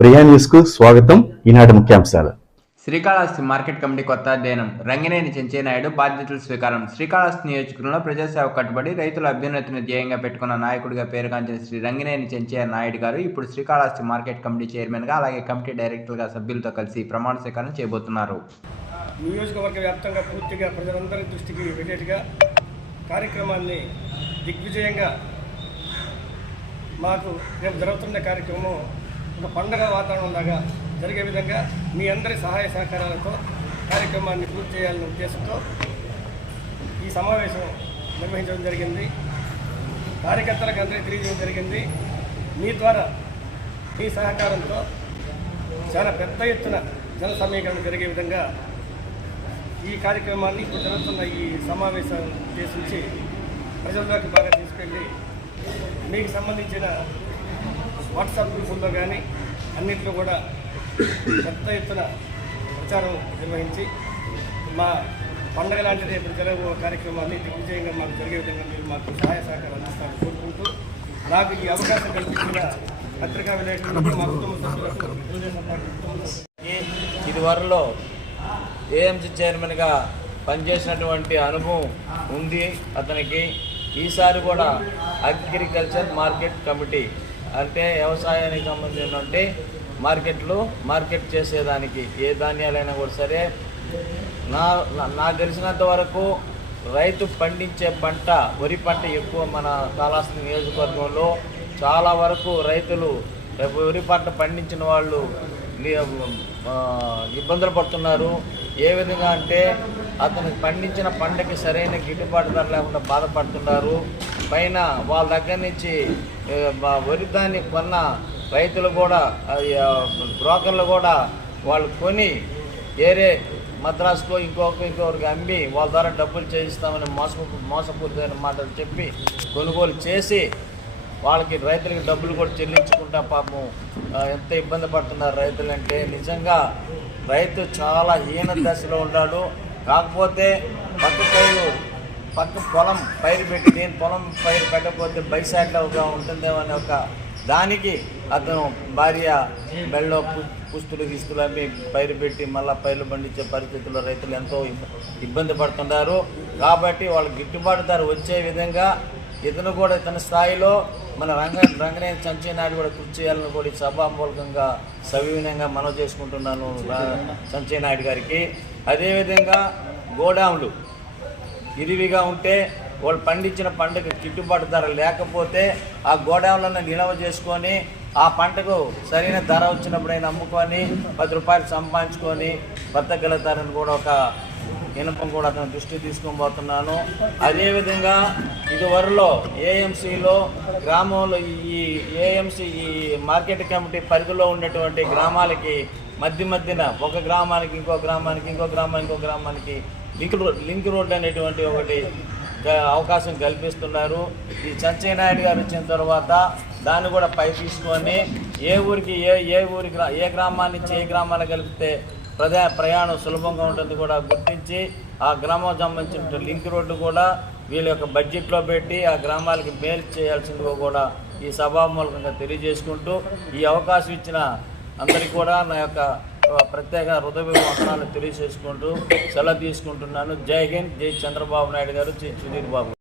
Priya news కు స్వాగతం. ఈనాటి ముఖ్యాంశాలు. శ్రీకాళహస్తి మార్కెట్ కమిటీ కొత్త అధ్యయనం. రంగినేని చెంచయ్యనాయుడు బాధ్యతల స్వీకారం. శ్రీకాళహస్తి నియోజకవర్గంలో ప్రజాసేవ కట్టుబడి రైతుల అభ్యున్నతిని ధ్యేయంగా పెట్టుకున్న నాయకుడిగా పేరుగాంచిన శ్రీ రంగినేని చెంచయ్యనాయుడు గారు ఇప్పుడు శ్రీకాళహస్తి మార్కెట్ కమిటీ చైర్మన్గా అలాగే కమిటీ డైరెక్టర్గా సభ్యులతో కలిసి ప్రమాణ స్వీకారం చేయబోతున్నారు. నియోజకవర్గ వ్యాప్తంగా పూర్తిగా ప్రజలందరి దృష్టికి వెళ్ళేట్టుగా కార్యక్రమాన్ని దిగ్విజయంగా మాకు రేపు జరుగుతున్న కార్యక్రమం ఒక పండుగ వాతావరణంలాగా జరిగే విధంగా మీ అందరి సహాయ సహకారాలతో కార్యక్రమాన్ని పూర్తి చేయాలనే ఉద్దేశంతో ఈ సమావేశం నిర్వహించడం జరిగింది. కార్యకర్తలకు అందరికీ తెలియజేయడం జరిగింది. మీ ద్వారా మీ సహకారంతో చాలా పెద్ద ఎత్తున జన సమీకరణ జరిగే విధంగా ఈ కార్యక్రమాన్ని ఇప్పుడు జరుగుతున్న ఈ సమావేశాన్ని ఉద్దేశించి ప్రజల్లోకి బాగా తీసుకెళ్ళి మీకు సంబంధించిన వాట్సాప్ గ్రూపుల్లో కానీ అన్నింటిలో కూడా పెద్ద ఎత్తున ప్రచారం నిర్వహించి మా పండగ లాంటి రేపు జరగబో కార్యక్రమాన్ని దిగ్విజయంగా మాకు జరిగే విధంగా మీరు మాకు సహాయ సహకారం అందిస్తారని కోరుకుంటూ నాకు ఈ అవకాశం కల్పించిన పత్రికా విలేకరులకు మా కుటుంబ సభ్యులకు ఇదివరలో ఏఎంసీ చైర్మన్గా పనిచేసినటువంటి అనుభవం ఉంది అతనికి. ఈసారి కూడా అగ్రికల్చర్ మార్కెట్ కమిటీ అంటే వ్యవసాయానికి సంబంధించినటువంటి మార్కెట్ చేసేదానికి ఏ ధాన్యాలైనా కూడా సరే. నాకు తెలిసినంత వరకు రైతు పండించే పంట వరి పంట ఎక్కువ మన కాళహస్తి నియోజకవర్గంలో. చాలా వరకు రైతులు వరి పంట పండించిన వాళ్ళు ఇబ్బందులు పడుతున్నారు. ఏ విధంగా అంటే అతను పండించిన పంటకి సరైన గిట్టుబాటు ధర లేకుండా బాధపడుతున్నారు. పైన వాళ్ళ దగ్గర నుంచి వరి ధాన్యం కొన్న రైతులు కూడా బ్రోకర్లు కూడా వాళ్ళు కొని వేరే మద్రాసుకో ఇంకొకరికి అమ్మి వాళ్ళ ద్వారా డబ్బులు చేయిస్తామని మోసపూరితమైన మాటలు చెప్పి కొనుగోలు చేసి వాళ్ళకి రైతులకి డబ్బులు కూడా చెల్లించుకుంటా పాపం ఎంత ఇబ్బంది పడుతున్నారు రైతులు అంటే. నిజంగా రైతు చాలా హీన దశలో ఉన్నాడు. కాకపోతే పక్క పొలం పైరు పెట్టి నేను పొలం పైరు పెట్టకపోతే బైసాట్గా ఉంటుందేమో అనే ఒక దానికి అతను భార్య బెళ్ళలో పుస్తులు గిస్తులు అమ్మి పైరు పెట్టి మళ్ళీ పైర్లు పండించే పరిస్థితుల్లో రైతులు ఎంతో ఇబ్బంది పడుతున్నారు. కాబట్టి వాళ్ళకి గిట్టుబాటు ధర వచ్చే విధంగా ఇతను కూడా ఇతని స్థాయిలో మన రంగినేని చెంచయ్యనాయుడు కూడా కృషి చేయాలని కూడా సభామూలకంగా సవినయంగా మనవి చేసుకుంటున్నాను చెంచయ్యనాయుడు గారికి. అదేవిధంగా గోడాములు ఇరివిగా ఉంటే వాళ్ళు పండించిన పంటకు గిట్టుబాటు ధర లేకపోతే ఆ గోడాములను నిల్వ చేసుకొని ఆ పంటకు సరైన ధర వచ్చినప్పుడైనా అమ్ముకొని 10 రూపాయలు సంపాదించుకొని బతకగలుగుతారని కూడా ఒక వినపం కూడా అతను దృష్టి తీసుకొని పోతున్నాను. అదేవిధంగా ఇదివరలో ఏఎంసీలో గ్రామంలో ఈ ఏఎంసీ ఈ మార్కెట్ కమిటీ పరిధిలో ఉన్నటువంటి గ్రామాలకి మధ్యన ఒక గ్రామానికి ఇంకో గ్రామానికి లింక్ రోడ్ అనేటువంటి ఒకటి అవకాశం కల్పిస్తున్నారు. ఈ చెంచయ్యనాయుడు గారు వచ్చిన తర్వాత దాన్ని కూడా పై తీసుకొని ఏ గ్రామాన్ని నుంచి ఏ గ్రామాలు కలిపితే ప్రయాణం సులభంగా ఉంటుంది కూడా గుర్తించి ఆ గ్రామం సంబంధించిన లింక్ రోడ్డు కూడా వీళ్ళ యొక్క బడ్జెట్లో పెట్టి ఆ గ్రామాలకి మేలు చేయాల్సిందిగా కూడా ఈ సభామూలకంగా తెలియజేసుకుంటూ ఈ అవకాశం ఇచ్చిన అందరికీ కూడా నా యొక్క ప్రత్యేక హృదయపూర్వక తెలియజేసుకుంటూ సెలవు తీసుకుంటున్నాను. జై హింద్, జై చంద్రబాబు నాయుడు గారు, జై సుధీర్ బాబు.